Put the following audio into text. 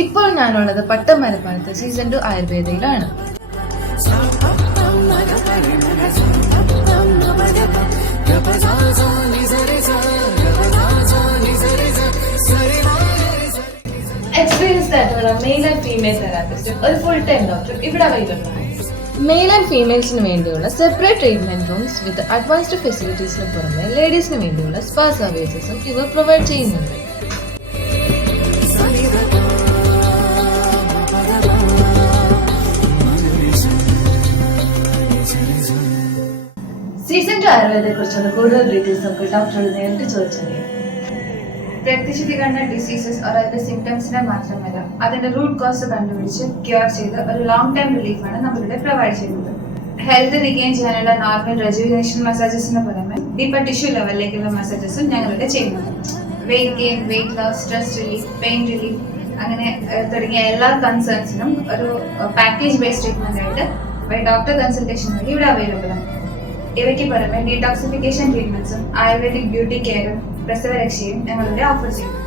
ഇപ്പോൾ ഞാനുള്ളത് പട്ടമരപ്പാലത്ത് season 2 ആയുർവേദയിലാണ്. Experienced ആയിട്ടുള്ള മെയിൽ ആൻഡ് ഫീമെയിൽ തെറാപ്പിസ്റ്റും ഒരു ഫുൾ ടൈം ഡോക്ടറും ഇവിടെ അവൈലബിൾ ആണ്. മെയിൽ ആൻഡ് ഫീമെയിൽസിന് വേണ്ടിയുള്ള separate treatment rooms with advanced ഫെസിലിറ്റീസിന് പുറമെ ലേഡീസിന് വേണ്ടിയുള്ള സ്പാ സർവീസസും ഇവർ പ്രൊവൈഡ് ചെയ്യുന്നുണ്ട്. സീസൺ 2 ആയുർവേദത്തെ കുറിച്ചുള്ള കൂടുതൽ ഡീറ്റെയിൽസ് നമുക്ക് ഡോക്ടറോട് നേരിട്ട് ചോദിച്ചറിയാം. രക്തശുദ്ധി കണ്ട ഡിസീസസ് അതിന്റെ സിംറ്റംസിനെ മാത്രമല്ല അതിന്റെ റൂട്ട് കോസ് കണ്ടുപിടിച്ച് ക്യൂർ ചെയ്ത് ഒരു ലോങ് ടൈം റിലീഫാണ് നമ്മളിവിടെ പ്രൊവൈഡ് ചെയ്യുന്നത്. ഹെൽത്ത് റിഗെയിൻ ചെയ്യാനുള്ള നോർമൽ റെജുവിനേഷൻ മസാജസിന് പുറമെ ഡീപ്പർ ടിഷ്യൂ ലെവലിലേക്കുള്ള മസാജസും ഞങ്ങളിവിടെ ചെയ്യുന്നുണ്ട്. Weight gain, weight loss, stress relief, pain relief അങ്ങനെ തുടങ്ങിയ എല്ലാ കൺസേൺസിനും ഒരു പാക്കേജ് ബേസ്ഡ് ട്രീറ്റ്മെന്റ് ആയിട്ട് ഡോക്ടർ കൺസൾട്ടേഷൻ വഴി ഇവിടെ അവൈലബിൾ ആണ്. ഇവയ്ക്ക് പുറമെ ഡീടോക്സിഫിക്കേഷൻ ട്രീറ്റ്മെന്റ്സും ആയുർവേദിക് ബ്യൂട്ടി കെയറും പ്രസവരക്ഷയും ഞങ്ങളിവിടെ ഓഫർ ചെയ്യുന്നു.